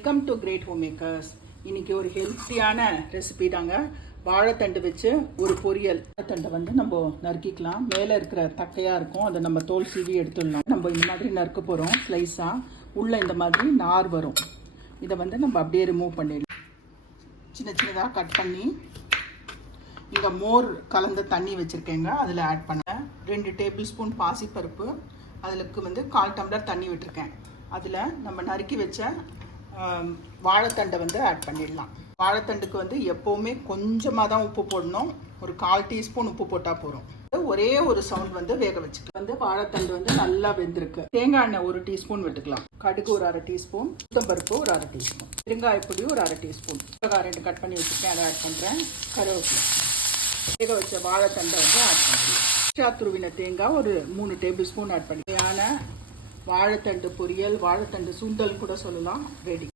Welcome to great home makers. இன்னைக்கு ஒரு ஹெல்த்தியான ரெசிபி தாங்க. வாழைத்தண்டு வச்சு ஒரு பொரியல். வாழைத்தண்டை வந்து நம்ம நறுக்கிக்கலாம். மேலே இருக்கிற தக்கையாக இருக்கும், அதை நம்ம தோல் சீவி எடுத்துடலாம். நம்ம இந்த மாதிரி நறுக்க போகிறோம் ஸ்லைஸாக. உள்ளே இந்த மாதிரி நார் வரும். இதை வந்து நம்ம அப்படியே ரிமூவ் பண்ணிடலாம். சின்ன சின்னதாக கட் பண்ணி இங்கே மோர் கலந்த தண்ணி வச்சுருக்கேங்க, அதில் ஆட் பண்ணேன். 2 டேபிள் ஸ்பூன் பாசிப்பருப்பு, அதுக்கு வந்து 1/4 டம்ளர் தண்ணி விட்டுருக்கேன். அதில் நம்ம நறுக்கி வச்ச வாழைத்தண்டை வந்து ஆட் பண்ணிடலாம். வாழைத்தண்டுக்கு வந்து எப்போவுமே கொஞ்சமாக தான் உப்பு போடணும். ஒரு 1/4 டீஸ்பூன் உப்பு போட்டால் போதும். ஒரே ஒரு சவுண்ட் வந்து வேக வச்சுக்கலாம். வந்து வாழைத்தண்டு வந்து நல்லா வெந்திருக்கு. தேங்காய் எண்ணெய் 1 டீஸ்பூன் விட்டுக்கலாம். கடுகு ஒரு 1/2 டீஸ்பூன், உளுத்தம்பருப்பு ஒரு 1/2 டீஸ்பூன், பெருங்காயப்பொடி ஒரு 1/2 டீஸ்பூன், மிளகாய் 2 கட் பண்ணி வச்சுருக்கேன், அதை ஆட் பண்ணுறேன். கருவேப்பிலை, வேக வச்ச வாழைத்தண்டை வந்து ஆட் பண்ணிடுவேன். எக்ஸ்ட்ரா துருவின தேங்காய் ஒரு 3 டேபிள் ஸ்பூன் ஆட் பண்ணி வாழைத்தண்டு பொரியல், வாழைத்தண்டு சுண்டல் கூட சொல்லலாம், ரெடி.